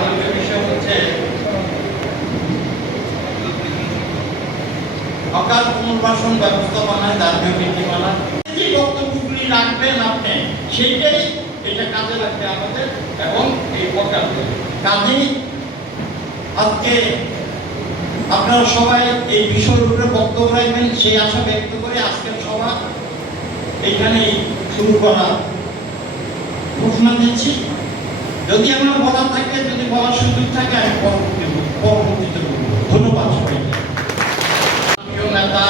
আলোচ্য বিষয় হচ্ছে হকার পুনর্বাসন ব্যবস্থাপনায় দাবি নীতিমালা। যে বক্তব্যগুলি রাখবেন আপনি সেইটাই এটা কাজে লাগবে আমাদের এবং এই হকারদের কাজে। আজকে আপনারা সবাই এই বিষয়ের উপরে বক্তব্য রাখবেন সেই আশা ব্যক্ত করে আজকের সভা এইখানেই শুরু করার ঘোষণা দিচ্ছি। যদি আমার বলার থাকে, যদি বলার সুযোগ থাকে, আমি পরবর্তীতে বলব। ধন্যবাদ সবাইকে। প্রিয় নেতা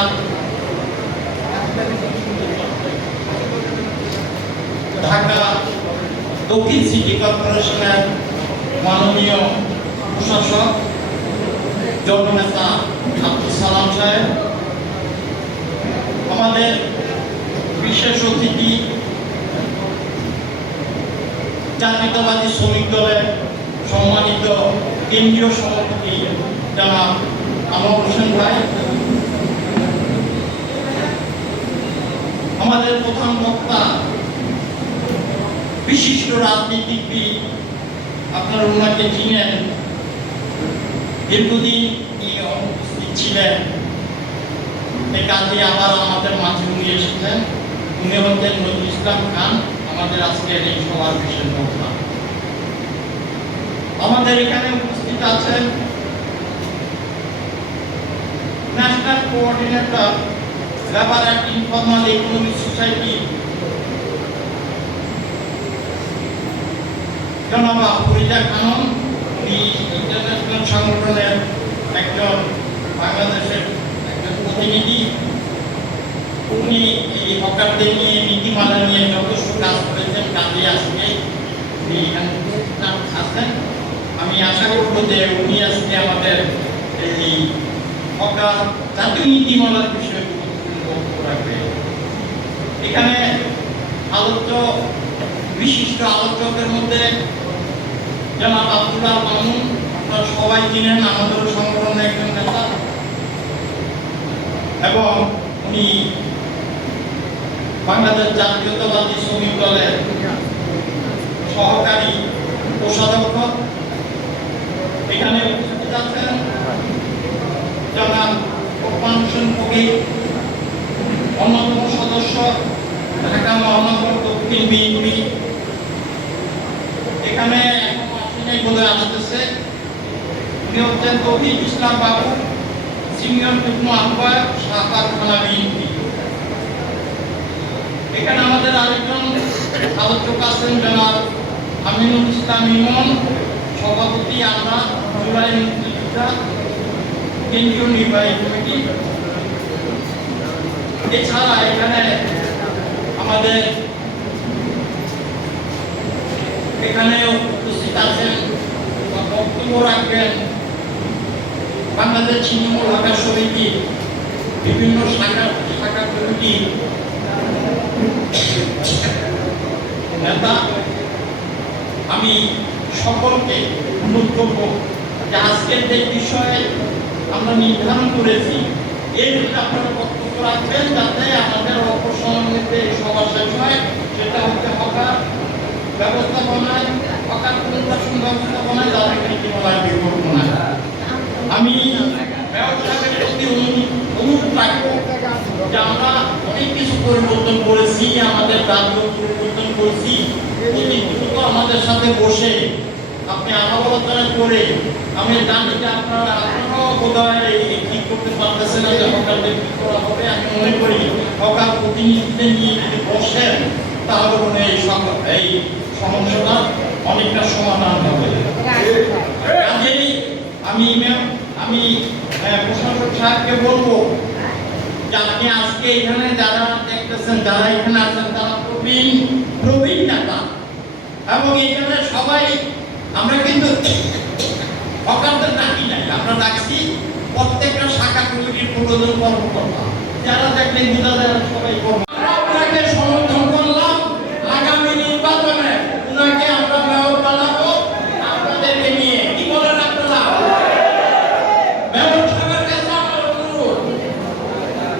ঢাকা দক্ষিণ সিটি কর্পোরেশনের মাননীয় প্রশাসক জননেতা আব্দুল সালাম সাহেব, আমাদের বিশেষ অতিথি জাতীয়তাবাদী শ্রমিক দলের সম্মানিত কেন্দ্রীয় সভাপতি জনাব আনোয়ার হোসেন ভাই, আমাদের প্রধান বক্তা বিশিষ্ট রাজনীতিবিদ, আপনারা ওনাকে চিনেন, দীর্ঘদিন উপস্থিত ছিলেন এই কাজে, আবার আমাদের মাঝে উনি এসেছেন। উনি হচ্ছেন নজরুল ইসলাম খান, আমাদের আজকের এই সভার বিশেষ বক্তা। আমাদের এখানে উপস্থিত আছেন national coordinator labour and informal economic society জনাব ফরিদা খানম। উনি ইন্টারন্যাশনাল সংগঠনের একজন বাংলাদেশের একজন প্রতিনিধি। উনি এই হকারদের নিয়ে নীতিমালা নিয়ে যথেষ্ট কাজ করেছেন, কাজে আজকে আছেন। আমি আশা করব যে উনি আজকে আমাদের এই হকার জাতীয় নীতিমালার বিষয়ে বক্তব্য রাখবে। এখানে আলোচ্য বিশিষ্ট আলোচকের মধ্যে জনাব আব্দুল্লাহ মামুন, আপনারা সবাই চিনেন, আমাদের সংগঠনের একজন নেতা, এবং উনি বাংলাদেশ জাতীয়তাবাদী শ্রমিক দলের সহকারী কোষাধ্যক্ষ। এখানে উপস্থিত আছেন জনাব ওসমান হোসেন ফকির, অন্যতম সদস্য ঢাকা মহানগর দক্ষিণ বিএনপি। এখানে বোধহয় আসতেছে, উনি হচ্ছেন তৌফিক ইসলাম বাবু, সিনিয়র যুগ্ম আহ্বায়ক, সাভার থানা বিএনপি। এখানে আমাদের আরেকজন আলোচক আছেন জনাব আমিনুল ইসলাম ইমন, সভাপতি আমরা জুলাই মুক্তিযোদ্ধা কেন্দ্রীয় নির্বাহী কমিটি। এছাড়া এখানে আমাদের উপস্থিত আছেন বক্তব্য রাখবেন বাংলাদেশ ছিন্নমূল হকার সমিতি বিভিন্ন শাখা কমিটি নেতা। আমি সকলকে অনুরোধ করব যে আজকের যে বিষয়ে আমরা নির্ধারণ করেছি এর ভিতরে আপনারা বক্তব্য রাখবেন, যাতে আমাদের অল্প সময়ের মধ্যে এই সভা শেষ হয়। সেটা হচ্ছে হকার ব্যবস্থাপনায়, হকার পুনর্বাসন ব্যবস্থাপনায় যাদের নীতিমালার বিকল্পনা। আমি ব্যবসায়ের প্রতি অনুরোধ রাখবো যে আমরা অনেক কিছু পরিবর্তন করেছি, আমাদের দাবিও পরিবর্তন করেছি। অতি দ্রুত আমাদের সাথে বসে আপনি আলাপ-আলোচনা করে, আমি জানি যে আপনারাও বোধহয় ঠিক করতে পারতেছেন না যে হকারদের কি করা হবে। আমি মনে করি হকার প্রতিনিধিদের নিয়ে যদি বসেন তাহলে মনে এই সমস্যাটা অনেকটা সমাধান হবে। কাজেই আমি প্রশাসক সাহেবকে বলবো যে আপনি আজকে এখানে যারা দেখতেছেন, যারা এখানে আছেন, তারা প্রবীণ নেতা, এবং এখানে সবাই আমরা কিন্তু হকারদের ডাকি নাই, আমরা ডাকছি প্রত্যেকটা শাখা কমিটির প্রয়োজন কর্মকর্তা, যারা দেখলেন বোঝা যায় সবাই কর্ম। আপনাকে সমর্থন করলাম, আগামী নির্বাচনে ওনাকে আমরা মেয়র বানাবো আপনাদেরকে নিয়ে। কি বলেন আপনারা? মেয়র সাহেবের কাছে আমার অনুরোধ,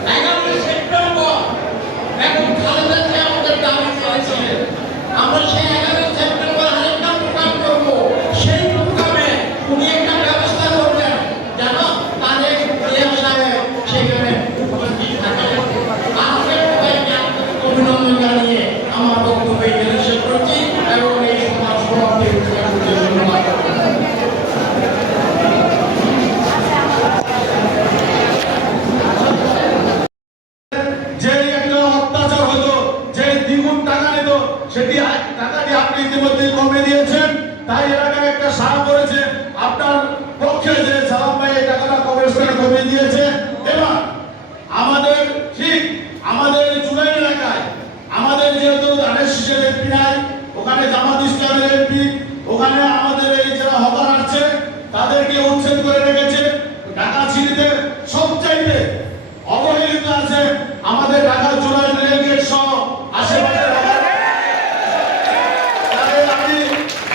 11 সেপ্টেম্বর এখন খালেদা জিয়া আমাদের দাবি করেছিলেন, আমরা সেই 11 সেপ্টেম্বর আরেকটা প্রোগ্রাম করবো। সেই প্রোগ্রামে তাই এলাকায় একটা সারা করেছে আপনার পক্ষে যে সালাম ভাই এই টাকাটা কবরস্থানে কমিয়ে দিয়েছে। এবং আমাদের ঠিক আমাদের জুলাই এলাকায় আমাদের যেহেতু আরএসএসের এমপি নাই, ওখানে জামাত ইসলামের এমপি, ওখানে আমাদের এই যারা হকার আছে তাদেরকে উচ্ছেদ করে রেখেছে। ঢাকা সিটিতে সবচাইতে অবহেলিত আছে আমাদের ঢাকা জুলাই রেলগেট সহ আশেপাশে। আমি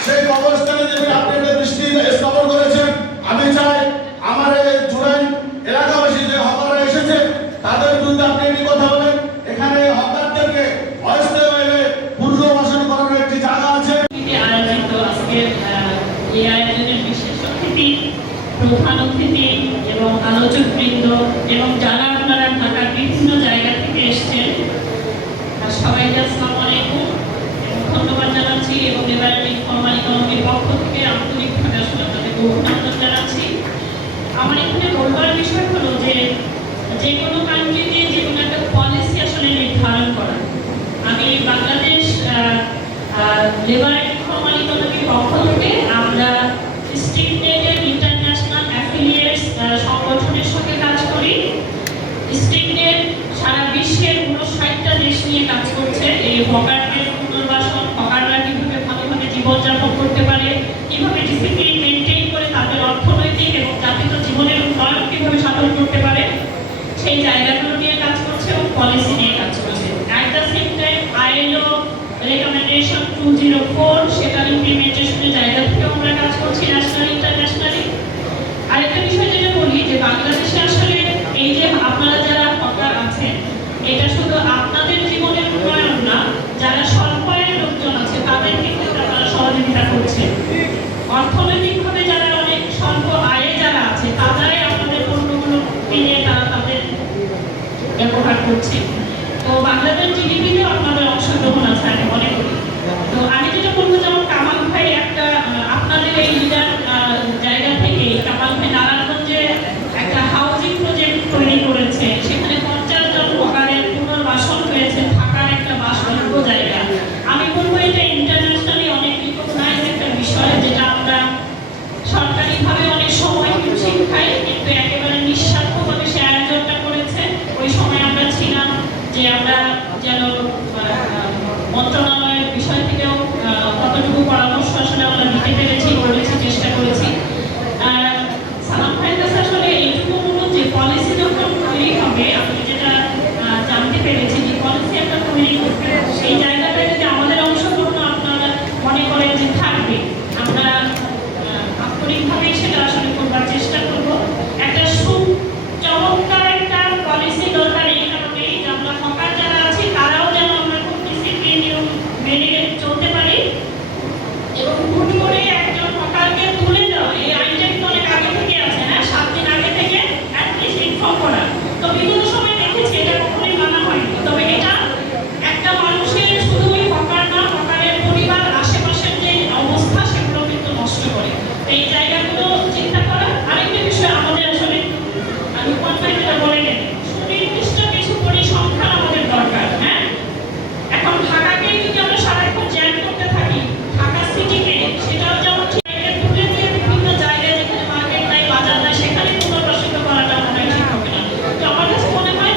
সেই অবস্থানে যে আপনি দৃষ্টি স্থাপন করেছেন, আমি চাই আমার এই জুলাই এলাকাবাসী যে হকাররা এসেছে তাদের বিরুদ্ধে আপনি একটি কথা বলেন। এখানে হকারদেরকে অস্থায়ীভাবে পুনর্বাসন করানোর একটি জায়গা আছে। আয়োজিত আজকের এই আয়োজনের বিশেষ অতিথি, প্রধান অতিথি এবং আলোচক বৃন্দ এবং যারা আপনারা ঢাকার বিভিন্ন জায়গা থেকে এসছেন, সবাইকে আসসালামু আলাইকুম এবং ধন্যবাদ জানাচ্ছি এবং লিবারেল ইনফরমাল ইকোনমির পক্ষ থেকে আন্তরিকভাবে আসলে আপনাদেরকে অভিনন্দন জানাচ্ছি। আমার এখানে বলবার বিষয় হলো যে কোনো কান্ট্রিতে যে কোনো একটা পলিসি আসলে নির্ধারণ করা। আমি বাংলাদেশ লিবারেল ইনফরমাল ইকোনমির পক্ষ থেকে আমরা স্টিগনেটের ইন্টারন্যাশনাল অ্যাফিলিয়েটস সংগঠনের সঙ্গে কাজ করি। স্টিগনেট সারা বিশ্বের 59টা দেশ নিয়ে কাজ করছে এই হকারদের পুনর্বাসন, হকাররা কিভাবে ভালোভাবে জীবনযাপন করতে পারে, কিভাবে ডিসিপ্লিন মেনটেন করে তাদের অর্থনৈতিক এবং জাতীয় জীবনের উন্নয়ন কিভাবে সাধন করতে পারে সেই জায়গাগুলো নিয়ে কাজ করছে এবং পলিসি নিয়ে কাজ করছে। At the same time ILO recommendation 204 সেটার ইমপ্লিমেন্টেশনের জায়গা থেকে আমরা কাজ করছি ন্যাশনাল ইন্টারন্যাশনালি। আরেকটা বিষয় যেটা বলি যে বাংলাদেশে আসলে এই যে আপনারা যারা হকার আছেন, এটা শুধু আপনাদের জীবনের উন্নয়ন না, যারা স্বল্প আয়ের লোকজন আছে তাদের কিন্তু তারা সহযোগিতা করছে। অর্থনৈতিকভাবে যারা অনেক স্বল্প আয়ে যারা আছে তারাই আপনাদের পণ্যগুলো কিনে তারা তাদের ব্যবহার করছে। তো বাংলাদেশ জিডিপিতে আপনাদের অংশগ্রহণ আছে আমি মনে করি। তো আমি যেটা বলবো, যেমন কামাল ভাই একটা আপনাদের এই লিডার জায়গা থেকে কামাল ভাই নারায়ণগঞ্জে একটা হাউজিং প্রজেক্ট তৈরি করেছে, সেখানে 50 জন হকারের পুনর্বাসন হয়েছে, থাকার একটা বাসযোগ্য জায়গা। আমি বলবো এটা ইন্টারন্যাশনালি অনেক রিকগনাইজ একটা বিষয়, যেটা আমরা সরকারিভাবে অনেক সময় হিমশিম খাই, কিন্তু একেবারে নিঃস্বার্থভাবে সে আয়োজনটা করেছে। ওই সময় আমরা ছিলাম যে আমরা যেন মন্ত্রণালয়ের বিষয় থেকেও কতটুকু পরামর্শ আসলে আমরা নিতে পেরেছি, চেষ্টা করেছি। সালাম ভাইয়ের কাছে আসলে এইটুকু অনুরোধ যে পলিসি যখন তৈরি হবে, আমি যেটা জানতে পেরেছি যে পলিসি একটা তৈরি করতে সেই জায়গাটায় যদি আমাদের অংশগ্রহণ আপনারা মনে করেন যে থাকবে, আমরা আন্তরিকভাবে সেটা আসলে করবার চেষ্টা করব। একটা চমৎকার একটা পলিসি দরকার এই কারণেই যে আমরা হকার যারা আছি তারাও যেন আমরা খুব ডিসিপ্লিন মেনে চলতে পারি এবং হুট করে একজন হকারকে তুলে দেওয়া, এই আইনটা কিন্তু অনেক আগে থেকে আছে, হ্যাঁ 7 দিন আগে থেকে অ্যাটলিস্ট ইনফর্ম করা। তো বিগত সময় দেখেছি এটা কখনোই মানা হয়নি। তবে এটা একটা মানুষের শুধু ওই হকার না, হকারের পরিবার আশেপাশের যে অবস্থা সেগুলো কিন্তু নষ্ট করে। এই জায়গাগুলো চিন্তা করা। আরেকটা বিষয় আমাদের আসলে রূপন ভাই যেটা বলেন, সুনির্দিষ্ট কিছু পরিসংখ্যান আমাদের দরকার। হ্যাঁ, এখন ঢাকাকে যদি আমরা সারাক্ষণ জ্যাম করতে থাকি, ঢাকা সিটিকে, সেটাও যেমন তুলে দিয়ে বিভিন্ন জায়গায় যেখানে মার্কেট নাই, বাজার নাই, সেখানে পুনর্বাসিত করাটা মনে হয় ঠিক হবে না। তো আমার কাছে মনে হয়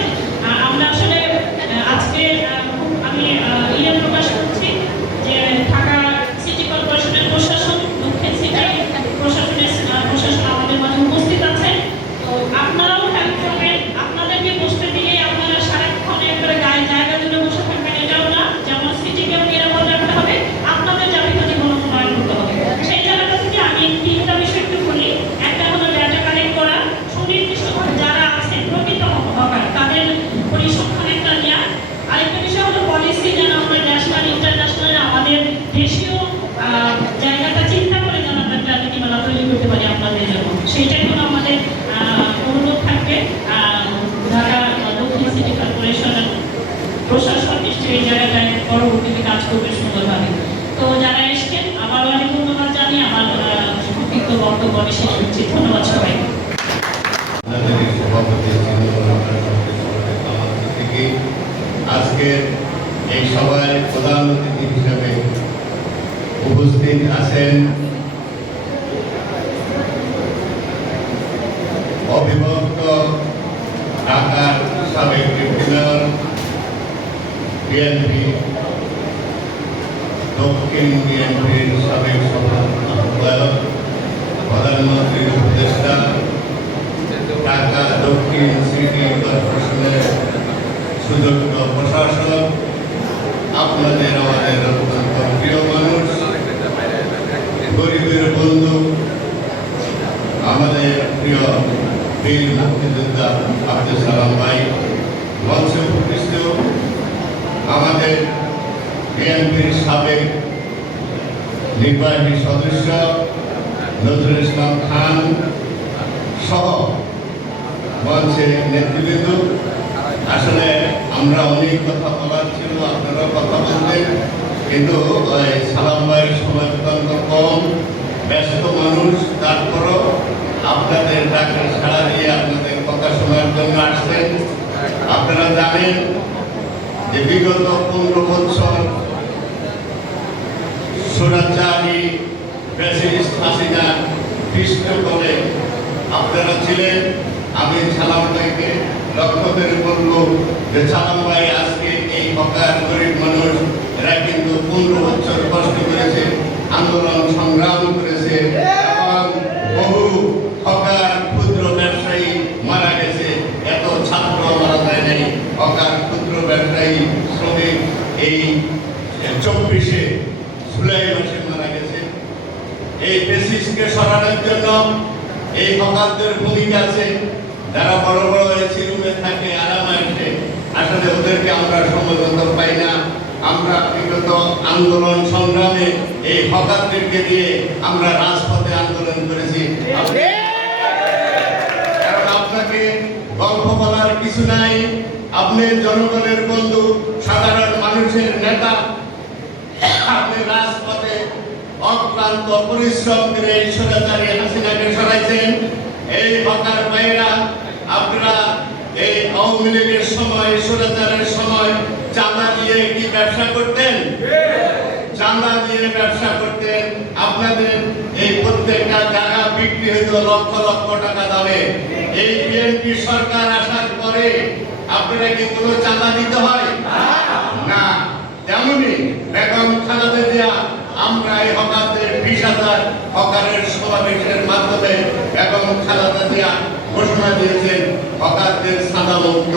আমরা আসলে আজকে আমি প্রকাশ করছি যে ঢাকা সিটি কর্পোরেশনের প্রশাসন, দক্ষিণ সিটি প্রশাসন আমাদের মাঝে উপস্থিত আছে। তো আপনারাও হেল্প করবেন। আপনাদেরকে বসতে দিলে আপনারা সারাক্ষণ একবারে গায়ে জায়গা জুড়ে বসে থাকবেন এটাও না, যেমন সিটিকেও নিরাপদ রাখতে হবে, আপনাদের যাবিত জীবন উন্নয়ন করতে হবে। সেই জায়গাটা থেকে আমি 3টা বিষয় একটু বলি। একটা হলো ডেটা কালেক্ট করা, সুনির্দিষ্টভাবে যারা আছে প্রকৃত হকার তাদের পরিসংখ্যান একটা নেওয়া। আরেকটা বিষয় হলো পলিসি যেন আমরা ন্যাশনাল ইন্টারন্যাশনাল আমাদের দেশীয় জায়গাটা চিন্তা করে যেন আমরা একটা নীতিমালা তৈরি করতে পারি আপনাদের জন্য, সেইটাই হলো আমাদের অনুরোধ থাকবে। ঢাকা দক্ষিণ সিটি কর্পোরেশনের প্রশাসন নিশ্চয়ই এই জায়গাটায় পরবর্তীতে কাজ করবে সুন্দরভাবে। তো যারা এসছেন আবারও অনেক ধন্যবাদ জানিয়ে আমার সংক্ষিপ্ত বক্তব্য আমি শেষ করছি। ধন্যবাদ সবাই। আজকের এই সভায় প্রধান অতিথি হিসেবে উপস্থিত আছেন মুক্তিযুদ্ধের বন্ধু, আমাদের প্রিয় বীর মুক্তিযোদ্ধা আব্দুল সালাম ভাই, মঞ্চে উপস্থিত আমাদের বিএনপির সাবেক নির্বাহী সদস্য নজরুল ইসলাম খান সহ মঞ্চে নেতৃবৃন্দ। আসলে আমরা অনেক কথা বলার ছিল, আপনারা কথা বলতেন, কিন্তু সালাম ভাইয়ের সময় অত্যন্ত কম, ব্যস্ত মানুষ, তারপরও আপনাদের ডাকে সাড়া দিয়ে আপনাদের কথা শোনার জন্য আসছেন। আপনারা জানেন যে বিগত 15 বছর স্বৈরাচারী ফ্যাসিস্ট হাসিনা পৃষ্ঠ করে আপনারা ছিলেন। আমি সালাম ভাইকে লক্ষ্য করে বলবো যে সালাম ভাই আজকে এই হকার গরিব মানুষ এরা কিন্তু 15 বছর কষ্ট করেছে, আন্দোলন সংগ্রাম করেছে, এবং বহু হকার ক্ষুদ্র ব্যবসায়ী মারা গেছে। এত ছাত্র মারা যায় নাই, হকার ক্ষুদ্র ব্যবসায়ী শ্রমিক এই 24শে জুলাই মাসে মারা গেছে। এই ফ্যাসিস্টকে সরানোর জন্য এই হকারদের ভূমিকা আছে। যারা বড় বড় এসি রুমে থাকে আরামায়েশে, আসলে ওদেরকে আমরা সম্বোধন পাই না। আমরা বিগত আন্দোলন সংগ্রামে এই হকারদেরকে দিয়ে আমরা রাজপথে আন্দোলন করেছি। কারণ আপনাকে গল্প বলার কিছু নাই, আপনি জনগণের বন্ধু, সাধারণ মানুষের নেতা। আপনি রাজপথে অক্লান্ত পরিশ্রম করে এই স্বৈরাচারী হাসিনাকে সরাইছেন। এই হকার ভাইরা আপনারা এই আওয়ামী লীগের সময়, স্বৈরাচারের সময় চাঁদা দিয়ে কি ব্যবসা করতেন? চাঁদা দিয়ে ব্যবসা করতেন। আপনাদের এই প্রত্যেকটা জায়গা বিক্রি হইত লক্ষ লক্ষ টাকা দামে। এই বিএনপি সরকার আসার পরে আপনারা কি কোনো চাঁদা দিতে হয় না? তেমনি বেগম খালেদা জিয়া আমরা এই হকারদের 20,000 হকারের সমাবেশের মাধ্যমে বেগম খালেদা জিয়া ঘোষণা দিয়েছেন হকারদের সাদা মুক্ত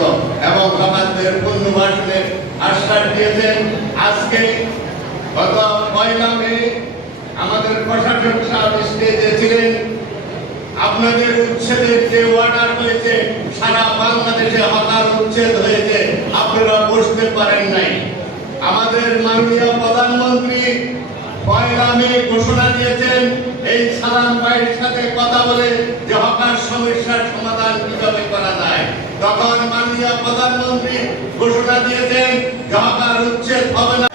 এবং হকারদের পুনর্বাসনের আশ্বাস দিয়েছেন। আজকে গত 1 মে আমাদের প্রশাসক সাহেব স্টেজে ছিলেন। আপনাদের উচ্ছেদের যে অর্ডার হয়েছে, সারা বাংলাদেশে হকার উচ্ছেদ হয়েছে, আপনারা বসতে পারেন নাই। আমাদের মাননীয় প্রধানমন্ত্রী 1 মে ঘোষণা দিয়েছেন এই সালাম ভাইয়ের সাথে কথা বলে যে হকার সমস্যার সমাধান কিভাবে করা যায়। তখন মাননীয় প্রধানমন্ত্রী ঘোষণা দিয়েছেন যে হকার উচ্ছেদ হবে না।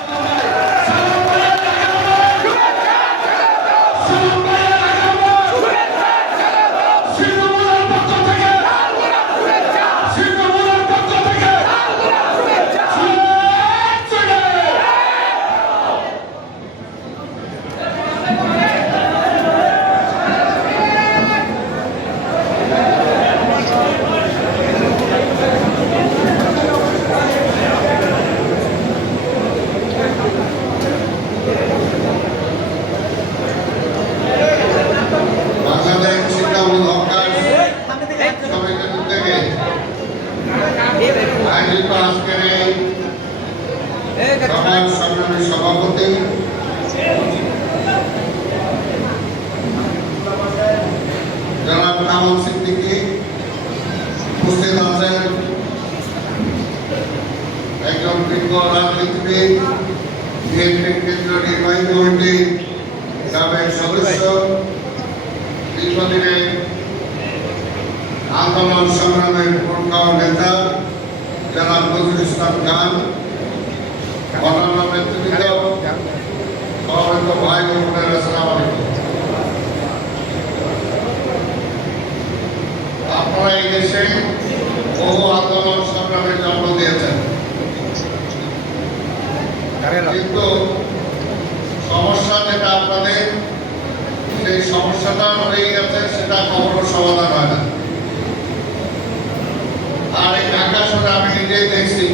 সভাপতি জনাব কামাল সিদ্দিকী উপস্থিত আছেন, একজন বিজ্ঞ রাজনীতিবিদ, বিএনপির কেন্দ্রীয় নির্বাহী কমিটির সাবেক সদস্য, দীর্ঘদিনের আন্দোলন সংগ্রামের প্রখ্যাত নেতা জনাব নজরুল ইসলাম খান, অন্যান্য নেতৃবৃন্দ, সমবেত ভাই ও বোনেরা, আসসালামু আলাইকুম। আপনারা এই দেশে বহু আন্দোলন সংগ্রামের জন্ম দিয়েছেন, কিন্তু সমস্যা যেটা আপনাদের, সেই সমস্যাটা হয়ে গেছে, সেটা কখনো সমাধান হয় না। আর এই ঢাকা শহরে আমি নিজেই দেখছি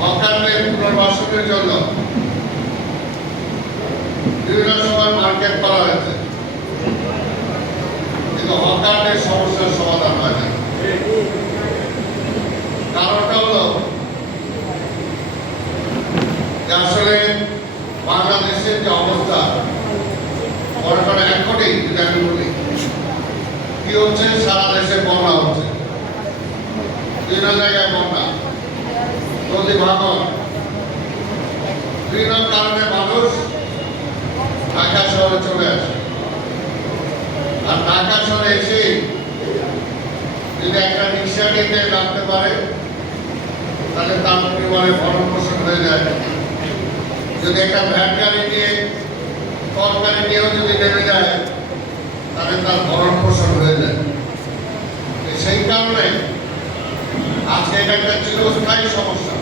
হকারদের পুনর্বাসনের জন্য বিভিন্ন সময় মার্কেট করা হয়েছে, কিন্তু হকারদের সমস্যার সমাধান হয় না। কারণটা হলো যে আসলে বাংলাদেশের যে অবস্থা, কি হচ্ছে, সারা দেশে বন্যা হচ্ছে, বিভিন্ন জায়গায় বন্যা, নদী ভাঙন, বিভিন্ন কারণে মানুষ ঢাকা শহরে চলে আসে। আর ঢাকা শহরে এসে যদি একটা রিক্সা নিতে নামতে পারে তাহলে তার পরিবারে ভরণ পোষণ হয়ে যায়। যদি একটা ভ্যান গাড়ি নিয়ে তরকারি নিয়েও যদি নেমে যায় তাহলে তার ভরণ পোষণ হয়ে যায়। সেই কারণে আজকে এটা একটা চিরস্থায়ী সমস্যা।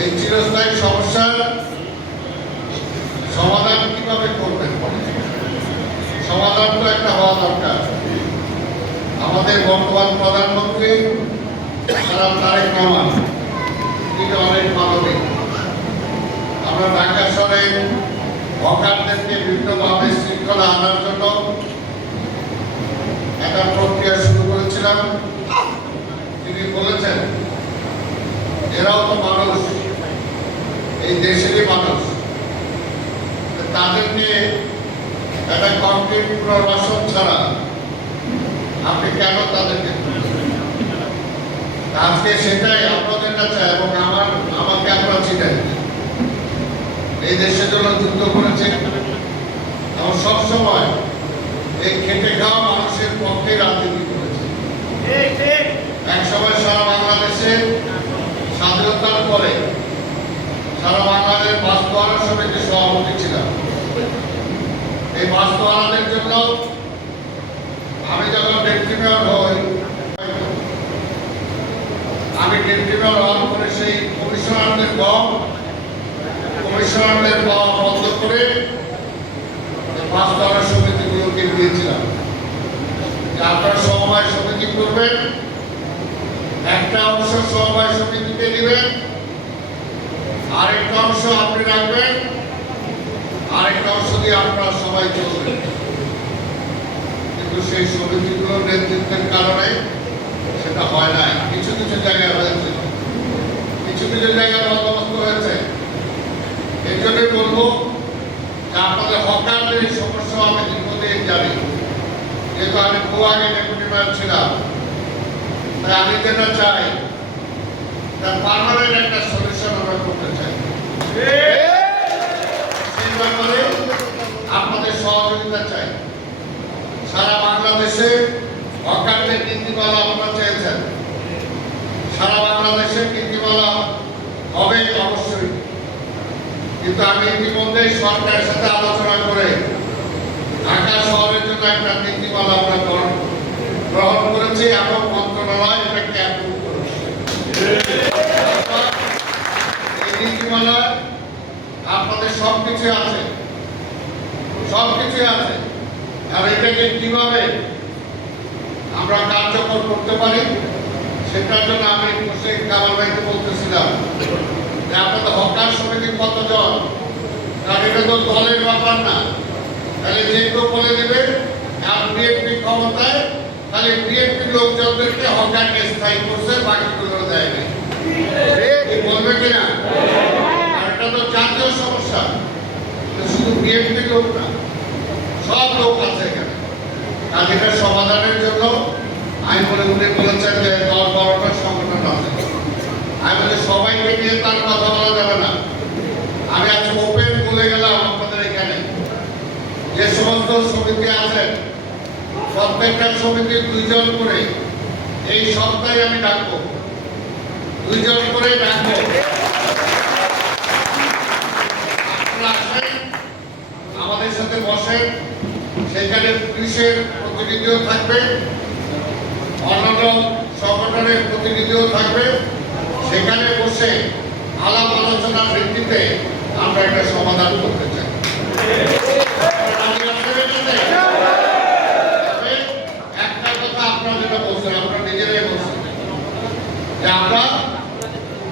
এই চিরস্থায়ী সমস্যার সমাধান কিভাবে করবেন? সমাধান তো একটা হওয়া দরকার। আমাদের বর্তমান প্রধানমন্ত্রী জনাব তারেক রহমান তিনি অনেক মানবিক। আমরা ঢাকা শহরে হকারদেরকে বিভিন্নভাবে শৃঙ্খলা আনার জন্য একটা প্রক্রিয়া শুরু করেছিলাম। তিনি বলেছেন এরাও তো মানুষ, এই দেশেরই মানুষ, তাদেরকে একটা কংক্রিট প্রশাসন ছাড়া আপনি কেন তাদেরকে আজকে সেটাই আপনাদের কাছে এবং আমাকে আপনারা চিনেন। এই দেশের জন্য যুদ্ধ করেছে এবং সবসময় এই খেটে খাওয়া মানুষের পক্ষে রাজনীতি করেছে। এক সময় সারা বাংলাদেশে স্বাধীনতার পরে সারা বাংলাদেশ বাস্তবায়ন সমিতির সভাপতি ছিলাম। এই বাস্তবায়নের জন্য আমি যখন ডেপুটি মেয়র হই, আমি ডেপুটি মেয়র হওয়ার পরে সেই কমিশনারদের পাওয়া বন্ধ করে বাস্তবায়ন সমিতিগুলোকে দিয়েছিলাম যে আপনারা সমবায় সমিতি করবেন, একটা অংশ সমবায় সমিতিকে দিবেন, আরেকটা অংশ আপনি রাখবেন, আরেকটা অংশ দিয়ে আপনারা সবাই চলবেন। কিন্তু সেই সমিতিগুলোর নেতৃত্বের কারণে সেটা হয় নাই। কিছু কিছু জায়গায় হয়েছে, কিছু কিছু জায়গায় বন্দোবস্ত হয়েছে। এই জন্যই বলবো যে আপনাদের হকারদের সমস্যা আমি দীর্ঘদিন জানি, যেহেতু আমি খুব আগে ডেপুটি মেয়র ছিলাম। তাই আমি যেটা চাই তার পার্মানেন্ট একটা সলিউশন আমরা করতে চাই। সেই ব্যাপারে আপনাদের সহযোগিতা চাই। সারা বাংলাদেশে হকারদের নীতিমালা আপনারা চেয়েছেন, সারা বাংলাদেশে নীতিমালা হবে অবশ্যই, কিন্তু আমি ইতিমধ্যে সরকারের সাথে আলোচনা করে ঢাকা শহরের জন্য একটা নীতিমালা আমরা গ্রহণ করেছি এবং মন্ত্রণালয় এটাকে অ্যাপ্রুভ করেছে। এই নীতিমালা আপনাদের সবকিছু আছে, সবকিছু আছে। আর এটাকে কিভাবে আমরা কার্যকর করতে পারি সেটার জন্য আমি শেখ কামাল ভাইকে বলতেছিলাম যে আপনাদের হকার সমিতি কতজন, কারণ এটা তো দলের ব্যাপার না। তাহলে যে কেউ বলে দেবে আর বিএনপি ক্ষমতায়, তাহলে বিএনপি লোকজনদেরকে হকারকে স্থায়ী করছে, বাকিগুলো দেয়নি, বলবে কিনা? আর এটা তো জাতীয় সমস্যা, শুধু বিএনপি লোক না, সব লোক আছে এখানে। আর এটা সমাধানের জন্য আমি উনি বলেছেন যে 10-12টা সংগঠন আছে। আমি বলি সবাইকে নিয়ে তার কথা বলা যাবে না। আমি আজ ওপেন বলে গেলাম আপনাদের এখানে যে সমস্ত সমিতি আছেন প্রত্যেকটা সমিতির 2 জন করে এই সপ্তাহে আমি ডাকবো, 2 জন করে ডাকবো। আপনারা আসেন, আমাদের সাথে বসেন, সেখানে পুলিশের প্রতিনিধিও থাকবে, অন্যান্য সংগঠনের প্রতিনিধিও থাকবে। সেখানে বসে আলাপ আলোচনার ভিত্তিতে আমরা একটা সমাধান করতে চাই। একটা কথা আপনারা যেটা বলছেন, আমরা নিজেরাই বলছি যে আমরা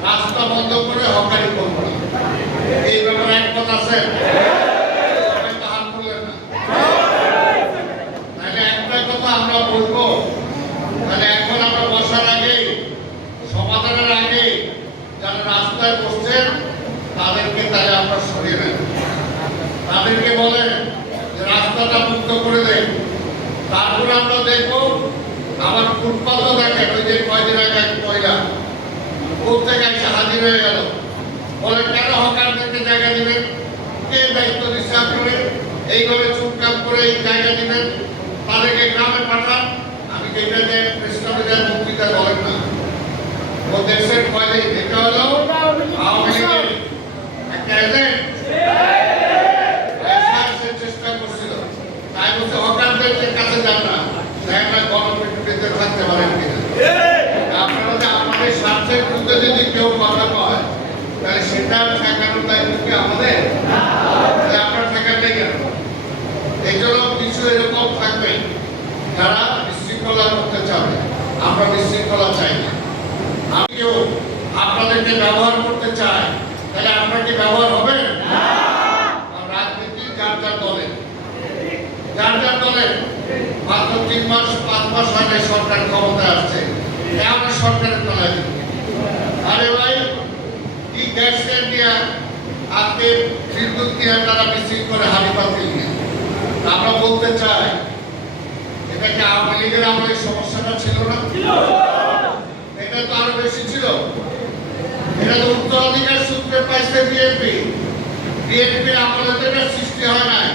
রাস্তা বন্ধ করে হকারি করবো না। এই ব্যাপারে একমত আছেন? হাত তুললেন না। তাহলে একটা কথা আমরা বলবো, তাহলে এখন আমরা বসার আগে, সমাধানের আগে যারা রাস্তায় বসছেন তাদেরকে তাহলে আমরা সরিয়ে নেন। দেখবো আমার ফুটপাতও দেখেন, ওই যে কয়দিন আগে এক মহিলা প্রত্যেকে এসে হাজির হয়ে গেল, বলে কেন হকারদেরকে জায়গা দিবেন, কে দায়িত্ব দিচ্ছে আপনাদের, এইভাবে চুপচাপ করে এই জায়গা দিবেন, তাদেরকে গ্রামে পাঠান। আমি যেটা যে প্রেসিডেন্টের বক্তৃতা বলেন না, ও দেশের কয়দিন এটা হলো আওয়ামী লীগের একটা এজেন্ট চেষ্টা করছিল, তাই বলছে হকারদের কাছে যান না, দেখা গণপিটুনিতে থাকতে পারেন কিনা। আপনারা যে আমাদের স্বার্থের বিরুদ্ধে যদি কেউ কথা কয়, তাহলে সেটা ঠেকানোর দায়িত্ব কি আমাদের? আপনারা ঠেকাতে কেন? এই জন্য কিছু এরকম থাকবে যারা বিশৃঙ্খলা করতে চাবে, আমরা বিশৃঙ্খলা চাই না। আমি কেউ আপনাদেরকে ব্যবহার করতে চাই, তাহলে আপনারা কি ব্যবহার হবেন? রাজনীতি যার যার দলে মাত্র 3 মাস 5 মাস আগে সরকার ক্ষমতায় আসছে, আমরা সরকারের তলায় দিই। আরে ভাই কি গ্যাস দিয়ে আজকে বিদ্যুৎ দিয়ে তারা মিছিল করে হাড়ি পাতিল নিয়ে, আমরা বলতে চাই এটা কি আওয়ামী লীগের আমলে সমস্যাটা ছিল না? এটা তো আরো বেশি ছিল। এটা তো উত্তরাধিকার সূত্রে পাইছে বিএনপির আমলে তো এটা সৃষ্টি হয় নাই।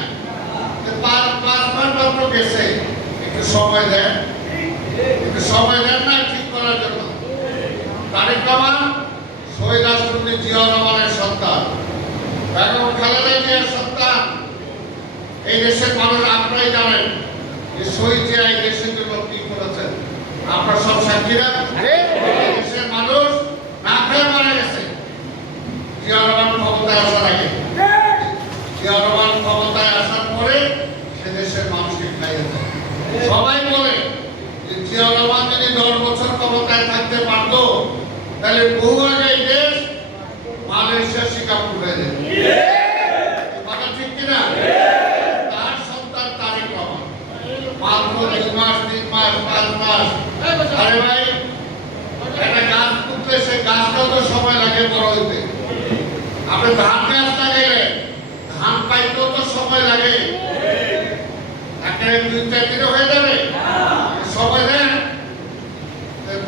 5 মাস মাত্র গেছে, একটু সময় দেন না ঠিক করার জন্য। তারেক রহমান শহীদ রাষ্ট্রপতি জিয়া রহমানের সন্তান, বেগম খালেদা জিয়ার সন্তান। এই দেশের মানুষ আপনারাই জানেন যে শহীদ জিয়া এই দেশের জন্য কি করেছেন, আপনারা সব সাক্ষীরা। দেশের মানুষ না খেয়ে মারা গেছে জিয়া রহমান ক্ষমতায় আসার আগে, জিয়া রহমান ক্ষমতায় আসার পরে সে দেশের মানুষকে খাইয়েছে। সবাই বলে যে জিয়া রহমান যদি 10 বছর ক্ষমতায় থাকতে পারত, তাহলে বহু আগে এই দেশ মালয়েশিয়া সিঙ্গাপুর হয়ে যেত। কথা ঠিক কিনা? তার সন্তান তারেক রহমান মাত্র 2 মাস 3 মাস 5 মাস। আরে ভাই একটা গাছ পুঁতলে সে গাছটাও তো সময় লাগে বড় হইতে। আপনি ধান গাছ লাগাইলে ধান পাইতেও তো সময় লাগে, একেবারে 2-4 দিনে হয়ে যাবে? সময় দেন।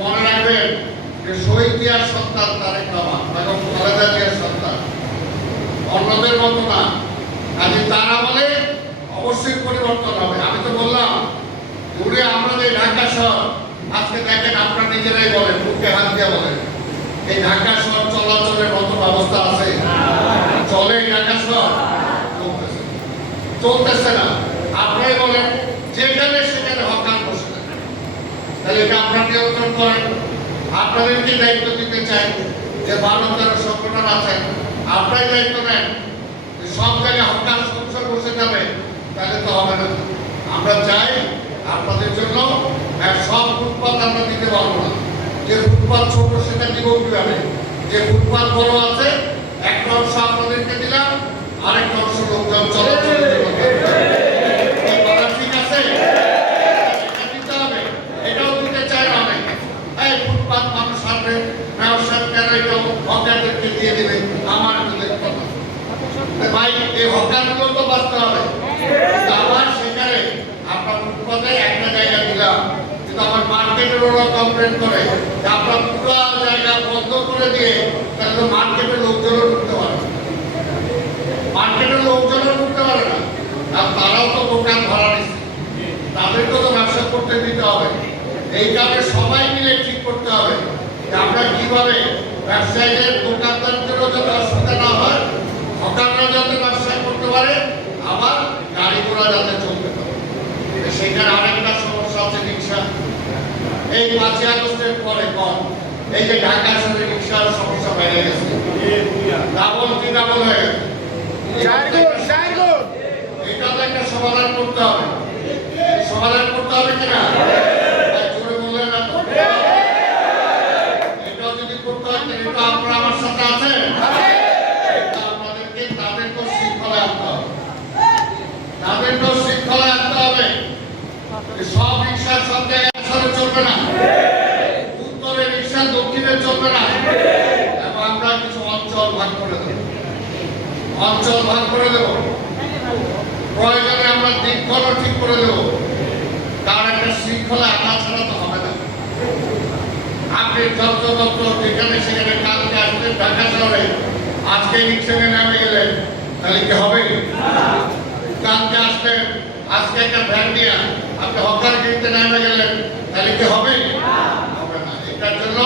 মনে রাখবেন যে শহীদ জিয়ার সন্তান তারেক রহমান, বেগম খালেদা জিয়ার সন্তান, অন্যদের মতো না। কাজে তারা বলে অবশ্যই পরিবর্তন হবে। আমি তো বললাম ঘুরে আমাদের ঢাকা শহর আজকে দেখেন, আপনারা নিজেরাই বলেন, মুখে হাত দিয়ে বলেন, এই ঢাকা শহর চলাচলের মতো ব্যবস্থা আছে? চলে ঢাকা শহর? চলতেছে না। আপনারাই বলেন যেখানে সেখানে হকার বসে না, তাহলে এটা আপনারা নিয়ন্ত্রণ করেন। আপনাদেরকে দায়িত্ব দিতে চাই যে 12-13 সংগঠন আছেন, আপনারাই দায়িত্ব নেন। সব জায়গায় হকার সংসদ বসে যাবে, তাহলে তো হবে না। আমরা চাই আপনাদের জন্য সব ফুটপাত আমরা দিতে পারবো না। যে ফুটপাত ছোট সেটা দিব কিভাবে? যে ফুটপাত বড় আছে একটা অংশ আপনাদেরকে দিলাম, আরেকটা অংশ লোকজন চলাচলের জন্য ঠিক আছে, দিতে হবে। এটাও দিতে চাই না অনেকে। এই ফুটপাত মানুষ আসবে, ব্যবসার কেন এটা হকারদেরকে দিয়ে দেবে, আমার দেখতে হবে ভাই। এই হকারগুলো তো বাঁচতে হবে। আবার সেখানে আপনার ফুটপাতে একটা জায়গা দিলাম, কিন্তু আমার মার্কেটের ওরা কমপ্লেন করে যে আপনার পুরো জায়গা বন্ধ করে দিয়ে, তাহলে তো মার্কেটের লোকজনও ঢুকতে পারে, মার্কেটের লোকজনও ঢুকতে পারে না। আর তারাও তো দোকান ভাড়া নিচ্ছে, তাদেরকেও তো ব্যবসা করতে দিতে হবে। এই কারণে সবাই মিলে ঠিক করতে হবে যে আমরা কিভাবে ব্যবসায়ীদের দোকানদারদেরও যাতে অসুবিধা না হয়, হকাররা যাতে ব্যবসা করতে পারে, আবার গাড়ি ঘোড়া যাতে চলতে পারে। সেখানে আরেকটা সমস্যা আছে রিক্সা। এই 5 আগস্টের পরে কম, এই যে ঢাকা শহরে রিক্সার সমস্যা বেড়ে গেছে, ডাবল হয়ে গেছে। এটা তো একটা সমাধান করতে হবে। সমাধান করতে হবে কিনা? জোরে বললেন না তো? এটা যদি করতে হয়, এটা আপনারা আমার সাথে আছেন? আপনাদেরকে তাদেরকেও শৃঙ্খলায় আনতে হবে, তাদেরকেও শৃঙ্খলায় আনতে হবে। সব রিক্সা সব জায়গায় চলবে না, উত্তরে রিক্সা দক্ষিণে চলবে না। এবং আমরা কিছু অঞ্চল ভাগ করে দেব, প্রয়োজনে আমরা দিকক্ষণও ঠিক করে দেব। কারণ একটা শৃঙ্খলা আনা ছাড়া তো হবে না। আপনি যন্ত্রতন্ত্র যেখানে সেখানে কালকে আসলেন ঢাকা শহরে, আজকে রিক্সায় নামে গেলেন, তাহলে কি হবে? কালকে আসলেন, আজকে একটা ভ্যান নিয়ে আপনি হকার কিনতে নামে গেলেন, তাহলে কি হবে? হবে না। এটার জন্য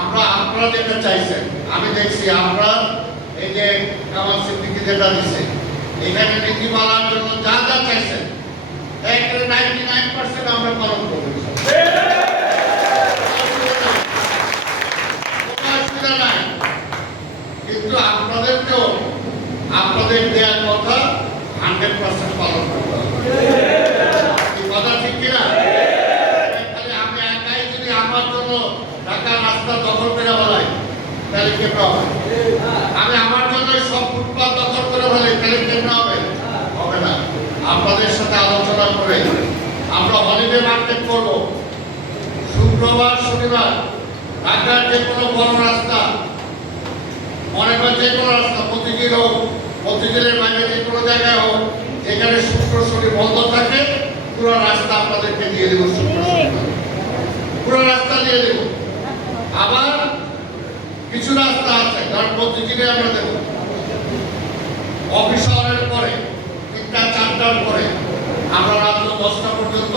আপনারা যেটা চাইছেন, আমি দেখছি আমরা এই যে কামাল সিদ্দিকী যেটা দিচ্ছে, এখানে নীতিমালার জন্য যা যা চাইছেন 99% আমরা পালন করবো। অসুবিধা নাই, কিন্তু আপনাদেরকেও আপনাদের দেওয়ার কথা 100% পালন করতে হবে। এই কথা ঠিক কিনা? খালি আমি একাই যদি আমার জন্য ঢাকার রাস্তা দখল করে বলাই, তাহলে কেমন হবে? আমি আমার জন্য সব ফুটপাত দখল করে বলাই, তাহলে কেমন হবে? হবে না। আপনাদের সাথে আলোচনা করে আমরা হলিডে মার্কেট করব। শুক্রবার শনিবার ঢাকার যে কোনো বড় রাস্তা, মনে করেন যে কোনো রাস্তা, প্রতিদিন হোক, প্রতিদিনের বাইরে যে কোনো জায়গায় হোক, যেখানে শুক্র শনি বন্ধ থাকে, পুরো রাস্তা আপনাদেরকে দিয়ে দেবো। শুক্র শনিবার পুরো রাস্তা দিয়ে দেবো। আবার কিছু রাস্তা আছে কারণ প্রতিদিনে আমরা দেবো অফিস আওয়ারের পরে 3টা 4টার পরে আমরা রাত 10টা পর্যন্ত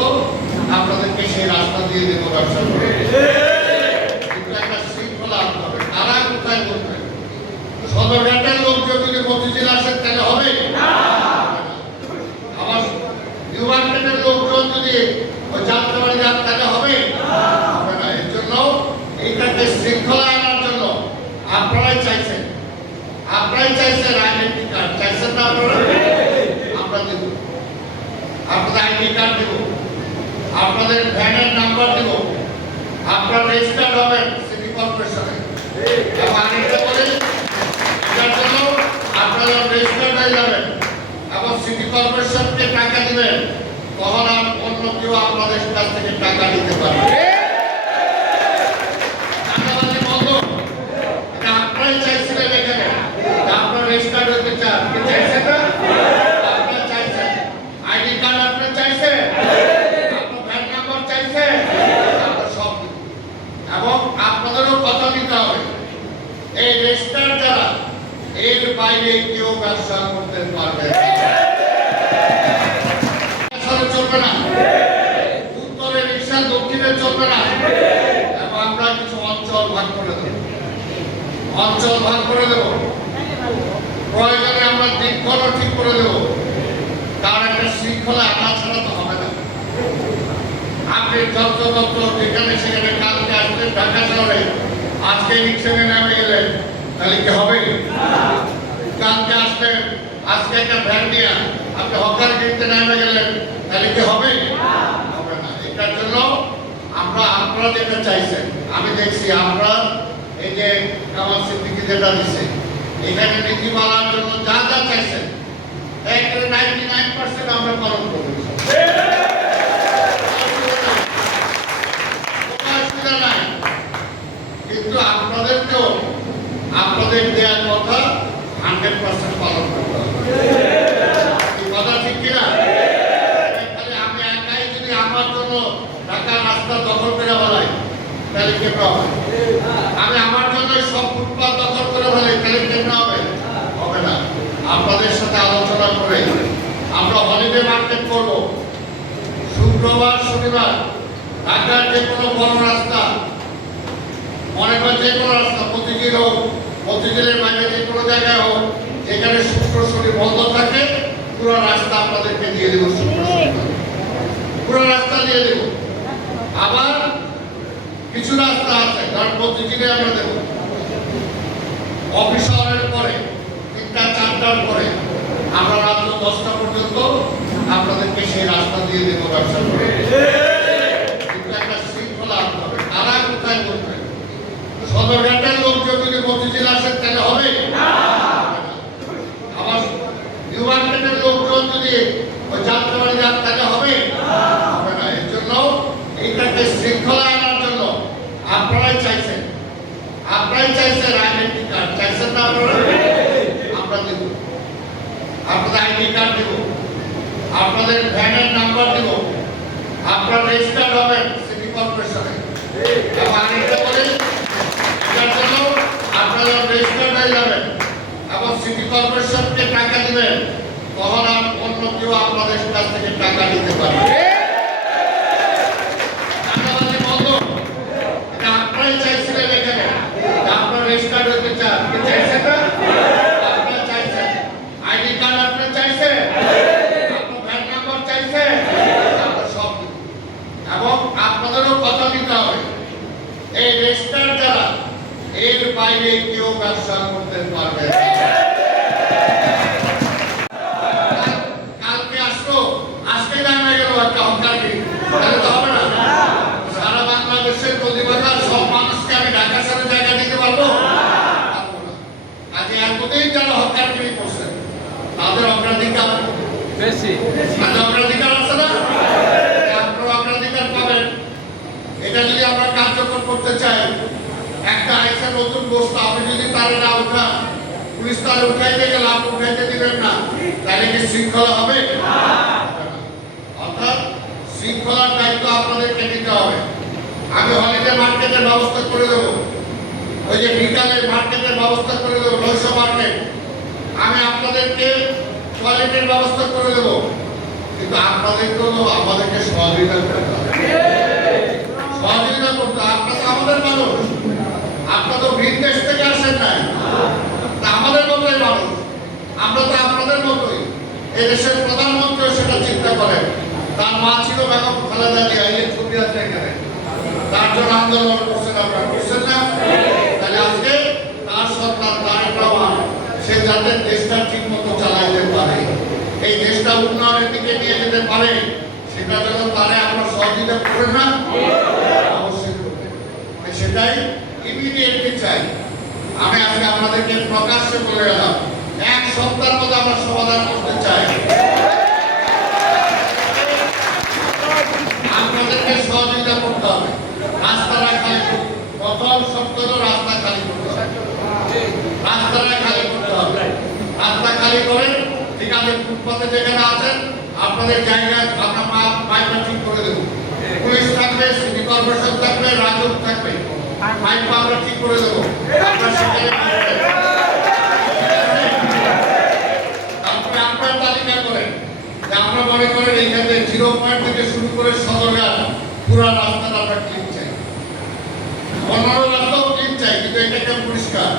আপনাদেরকে সেই রাস্তা দিয়ে দেবো ব্যবসা করে। কিন্তু একটা শৃঙ্খলা আনতে হবে। তারা কোথায় বলবে? সদরঘাটের লোক যদি মতিঝিল আসেন তাহলে হবে? আবার নিউ মার্কেটের লোকজন যদি ওই যাত্রাবাড়ি যান তাহলে হবে? হবে না। এর জন্য এইটাকে শৃঙ্খলা আনার জন্য আপনারাই চাইছেন আইডেন্টি কার্ড চাইছেন না আপনারা? আমরা দেব, আপনাদের আইডি কার্ড দেব, আপনাদের ভ্যানের নাম্বার দেব, আপনারা রেজিস্টার্ড হবেন সিটি কর্পোরেশনে। এবং আরেকটা বলি, এটার জন্য আপনারা রেজিস্টার্ড হয়ে যাবেন এবং সিটি কর্পোরেশনকে টাকা দিবেন, তখন আর অন্য কেউ আপনাদের কাছ থেকে টাকা নিতে পারবে। চাইছিলেন এখানে আপনার রেজিস্টার্ড হতে চান, চাইছেন না? আপনারা চাইছেন আইডি কার্ড, আপনারা চাইছেন, আপনার ভ্যান নাম্বার চাইছেন, আমরা সব দিব। এবং আপনাদেরও কথা দিতে হবে, এই রেজিস্টার যারা, এর বাইরে কেউ ব্যবসা করতে পারবে না। চলবে না, উত্তরে রিক্সা, দক্ষিণে চলবে না। এবং আমরা কিছু অঞ্চল ভাগ করে দেব, প্রয়োজনে আমরা দিকক্ষণও ঠিক করে দেব। কারণ একটা শৃঙ্খলা আনা ছাড়া তো হবে না। আপনি যন্ত্রতন্ত্র যেখানে সেখানে কালকে আসলেন ঢাকা শহরে, আজকে রিক্সায় নামে গেলেন, তাহলে কি হবে? কালকে আসলেন, আজকে একটা ভ্যান নিয়ে আপনি হকার কিনতে নামে গেলেন, তাহলে কি হবে? হবে না। এটার জন্য আপনারা যেটা চাইছেন, আমি দেখছি আমরা এই যে কামাল সিদ্দিকী যেটা দিচ্ছে, এখানে নীতিমালার জন্য যা যা চাইছেন 99% আমরা পালন করবো। অসুবিধা নাই, কিন্তু আপনাদেরকেও আপনাদের দেওয়ার কথা 100% পালন করতে হবে। এই কথা ঠিক কিনা? খালি আমি একাই যদি আমার জন্য ঢাকার রাস্তা দখল করে বলাই, তাহলে কেমন হবে? আমি আমার জন্য সব ফুটপাত দখল করে বলাই, তাহলে কেমন হবে? হবে না। আপনাদের সাথে আলোচনা করে আমরা হলিডে মার্কেট করব। শুক্রবার শনিবার ঢাকার যে কোনো বড় রাস্তা, মনে করেন যে কোনো রাস্তা, প্রতিদিন হোক, প্রতিদিনের বাইরে যে কোনো জায়গায় হোক, যেখানে শুক্র শনি বন্ধ থাকে, পুরো রাস্তা আপনাদেরকে দিয়ে দেবো। শুক্র শনিবার পুরো রাস্তা দিয়ে দেবো। আবার কিছু রাস্তা আছে কারণ প্রতিদিনে আমরা দেবো অফিস আওয়ারের পরে 3টা 4টার পরে আমরা রাত 10টা পর্যন্ত আপনাদেরকে সেই রাস্তা দিয়ে দেবো ব্যবসা করে। কিন্তু একটা শৃঙ্খলা আনতে হবে। তারা কোথায় বলবে? সদরঘাটের লোক যদি মতিঝিল আসেন তাহলে হবে? আবার নিউ মার্কেটের লোকজন যদি ওই যাত্রাবাড়ি যান তাহলে হবে? হবে না। এর জন্য এইটাকে শৃঙ্খলা আনার জন্য আপনারাই চাইছেন আইডেন্টি কার্ড চাইছেন না আপনারা? আমরা দেব, আপনাদের আইডি কার্ড দেব, আপনাদের ভ্যানের নাম্বার দেব, আপনারা রেজিস্টার্ড হবেন সিটি কর্পোরেশনে। এবং আরেকটা বলি, এটার জন্য আপনারা রেজিস্টার্ড হয়ে যাবেন এবং সিটি কর্পোরেশনকে টাকা দিবেন, তখন আর অন্য কেউ আপনাদের কাছ থেকে টাকা দিতে পারবে। টাকাবাজি বন্ধ। এটা আপনারাই চাইছিলেন এখানে, আপনারা রেজিস্টার্ড হতে চান, কি চাইছেন না? আপনারা চাইছেন, আইডি কার্ড আপনারা চাইছেন, আপনার ভ্যান নাম্বার চাইছেন, আমরা সব দিব। এবং আপনাদেরও কথা দিতে হবে, এই রেজিস্টার যারা, এর বাইরে কেউ ব্যবসা করতে পারবে না। কালকে আসলো, আজকে জানা গেল একটা হকারকে, তাহলে তো হবে না। সারা বাংলাদেশের প্রতিবাজার সব মানুষকে আমি ঢাকা শহরে জায়গা দিতে পারবো? পারবো না। আজ এতদিন যারা হকারগিরি করছে, তাদের অগ্রাধিকার বেশি, তাদের অগ্রাধিকার আছে না? আপনারা অগ্রাধিকার পাবেন। এটা যদি আমরা কার্যকর করতে চাই, একটা আইসা নতুন বস্তু আপনি যদি তারে না উঠান, পুলিশ তারে উঠাইতে গেলে আপনি উঠাইতে দিবেন না, তাহলে কি শৃঙ্খলা হবে? অর্থাৎ শৃঙ্খলার দায়িত্ব আপনাদেরকে নিতে হবে। আমি হলিডে মার্কেটের ব্যবস্থা করে দেবো, ওই যে বিকালের মার্কেটের ব্যবস্থা করে দেবো, নৈশ মার্কেট। আমি আপনাদেরকে টয়লেটের ব্যবস্থা করে দেবো, কিন্তু আপনাদেরকেও আমাদেরকে সহযোগিতা করতে হবে। সহযোগিতা করতে, আপনারা তো আমাদের মানুষ, আপনারা তো ভিন দেশ থেকে আসেন নাই, আমাদের মতোই মানুষ, আমরা তো আপনাদের মতোই। এই দেশের প্রধানমন্ত্রী সেটা চিন্তা করেন, তার মা ছিল বেগম খালেদা জিয়া, এই ছবি আছে এখানে, তার জন্য আন্দোলন করছেন, আপনারা করছেন না? তাহলে আজকে তার সরকার, তারেক রহমান, সে যাতে দেশটা ঠিক মতো চালাইতে পারে, এই দেশটা উন্নয়নের দিকে নিয়ে যেতে পারে, সেটার জন্য তারে আমরা সহযোগিতা করেন না? অবশ্যই করবেন। সেটাই ইমিডিয়েটলি চাই। আমি আজকে আপনাদেরকে প্রকাশ্যে বলে গেলাম, এক সপ্তাহের মধ্যে আমরা সমাধান করতে চাই। আপনাদেরকে সহযোগিতা করতে হবে। রাস্তাটা খালি, প্রথম সপ্তাহ রাস্তা খালি করতে হবে, রাস্তাটা খালি করতে হবে। রাস্তা খালি করেন, ঠিক আছে, ফুটপাতে যেখানে আছেন আপনাদের জায়গায় আমরা পাইপটা ঠিক করে দেবো। পুলিশ থাকবে, সিটি কর্পোরেশন থাকবে, রাজস্ব থাকবে, পাইপ আমরা ঠিক করে দেবো। আপনারা সেখানে তারপরে আপনার তালিকা করেন যে আমরা মনে করেন এইখানে 0 পয়েন্ট থেকে শুরু করে সদরঘাট পুরো রাস্তাটা আমরা ক্লিন চাই, অন্যান্য রাস্তাও ক্লিন চাই, কিন্তু এটাকে পরিষ্কার।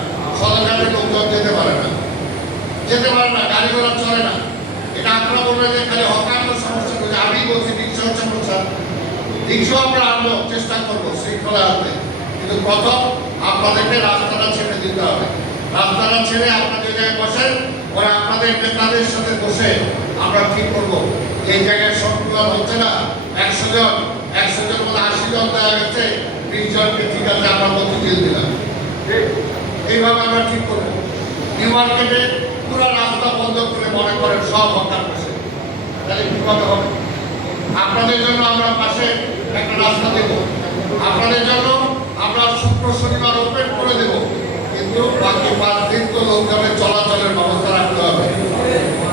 সদরঘাটের লোকজন যেতে পারে না, গাড়ি ঘোড়া চলে না। এটা আপনারা বলবেন যে খালি হকারদের সমস্যা করছে, আমি বলছি রিক্সা সমস্যা, রিক্সা আমরা আনবো, চেষ্টা করবো শৃঙ্খলা আনতে, কিন্তু প্রথম আপনাদেরকে রাস্তাটা ছেড়ে দিতে হবে। রাস্তাটা ছেড়ে আপনারা যে জায়গায় বসেন, পরে আপনাদের নেতাদের সাথে বসে আমরা ঠিক করবো এই জায়গায় সংকুলন হচ্ছে না। 100 জন মধ্যে 80 জন দেওয়া গেছে, 20 জনকে ঠিক আছে আমরা মতিঝিল দিলাম, এইভাবে আমরা ঠিক করবো। নিউ মার্কেটে পুরো রাস্তা বন্ধ করে মনে করেন সব হকার বসে, তাহলে কিভাবে হবে? আপনাদের জন্য আমরা পাশে একটা রাস্তা দেব, আপনাদের জন্য আমরা শুক্র শনিবার ওপেন করে দেব, কিন্তু বাকি 5 দিন তো লোকজনের চলাচলের ব্যবস্থা রাখতে হবে।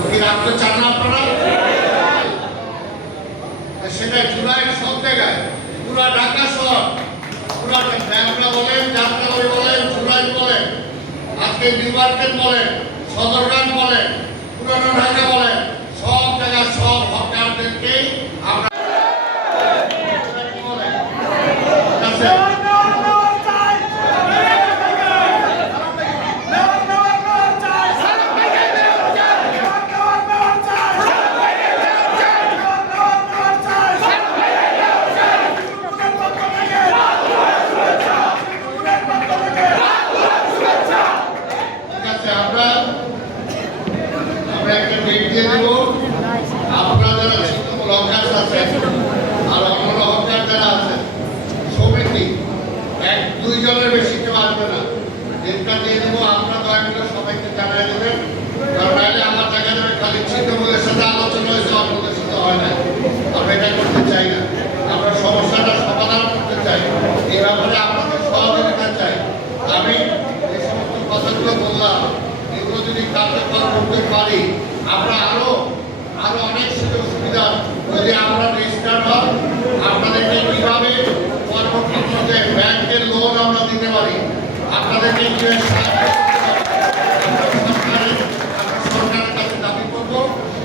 কি রাখতে চান না আপনারা? সেটা জুলাইয়ের সব জায়গায়, পুরো ঢাকা শহর, পুরো ব্যাংকটা বলেন, যাত্রাবাড়ি বলেন, জুলাই বলেন, আজকে নিউ মার্কেট বলেন, সদরঘাট বলেন, পুরানো ঢাকা বলেন, সব জায়গায় সব হকারদেরকে আমরা একটা ডেট দিয়ে দেবো। আপনারা যারা লঙ্কার আছে আর অন্য লঙ্কার যারা আছে সমিতি 1-2 জনের বেশি কেউ আসবে না, ডেটটা দিয়ে দেবো। আপনারা দয়া করে সবাইকে জানিয়ে দেবেন, কারণ নাহলে আমার দেখা যাবে খালি ছিন্নমূলের সাথে আলোচনা হয়েছে, আপনাদের সাথে হয় না। আমরা এটা করতে চাই না, আমরা সমস্যাটা সমাধান করতে চাই, এই ব্যাপারে আপনাদের সহযোগিতা চাই। আমি এই সমস্ত কথাগুলো বললাম, এগুলো যদি কার্যকর করতে পারি, আমরা আরো অনেক সুযোগ সুবিধা, যদি আমরা রেজিস্টার্ড হন, আমাদেরকে কিভাবে সাহায্য করতে পারে আমরা সরকারের কাছে দাবি করবো।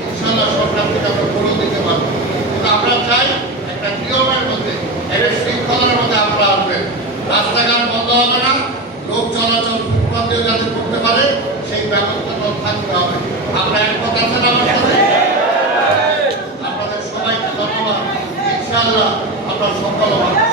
ইনশাআল্লাহ সরকার থেকে আমরা করে দিতে পারবো। কিন্তু আমরা চাই একটা নিয়মের মধ্যে, একটা শৃঙ্খলার মধ্যে আমরা আসবেন। রাস্তাঘাট বন্ধ হবে না, লোক চলাচল ফুটপাত দিয়ে যাতে করতে পারে সেই ব্যবস্থাটা থাকতে হবে। আমরা একমত আছেন আমার সাথে? আপনাদের সবাইকে ধন্যবাদ। ইনশাআল্লাহ আমরা সফল হব।